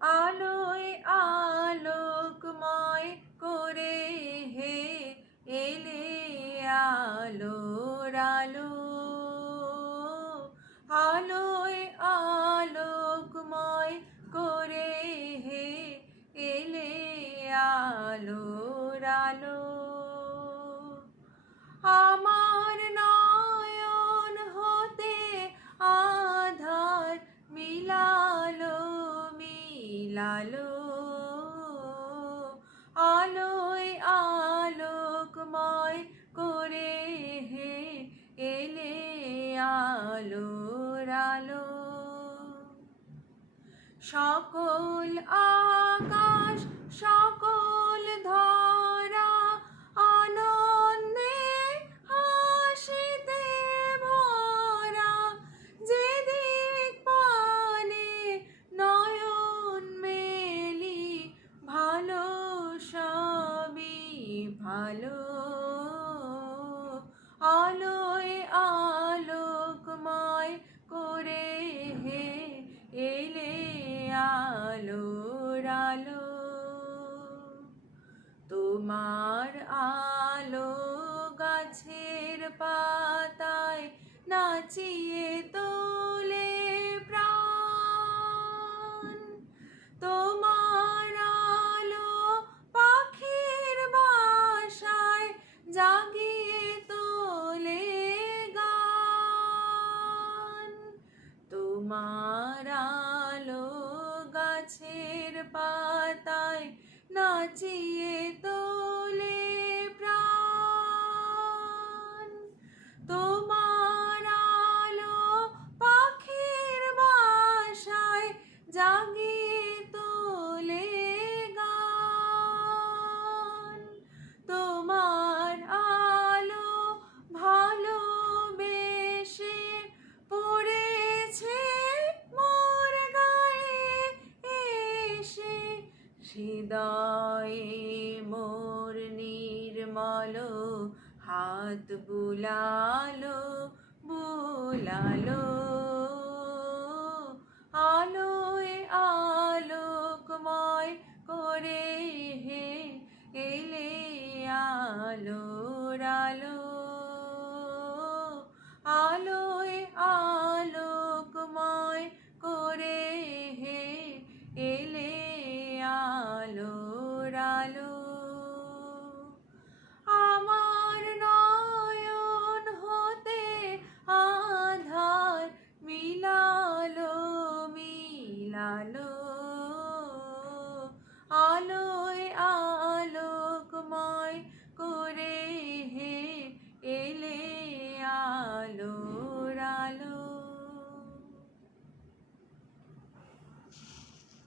আলোয় আলোকময় করে হে এলে আলোর আলো। আলোয় আলোকময় করে হে এলে আলোর আলো। আমার নয়ন হতে আধার মিলালো মিলালো। আলোয় আলোকময় করে হে এলে আলোর আলো। সকল আকাশ সকল ধরা আনন্দে হাসিতে ভরা। যেদিক পানে নয়ন মেলি ভালো সবই ভালো। আলোয় আলোকময় করে হে এলে আলোর আলো। তোমার আলো গাছের পাতায় নাচিয়ে তোলে প্রাণ। তোমার আলো পাখির বাসায় জাগিয়ে তোলে গান। তোমার আলো গাছের পাতায় নাচিয়ে তোলে প্রাণ। তোমার আলো পাখির বাসায় জাগিয়ে তোলে গান। তোমার আলো ভালোবেসে পড়েছে মোর গায়ে এসে। হৃদয়ে মোর নির্মল হাত বুলালো বুলালো। আলোয় আলোকময় করে হে এলে আলোর আলো। আলোয় আলোকময় করে হে এলে আলোর আলো। আমার নয়ন হতে আধার মিলালো মিলালো।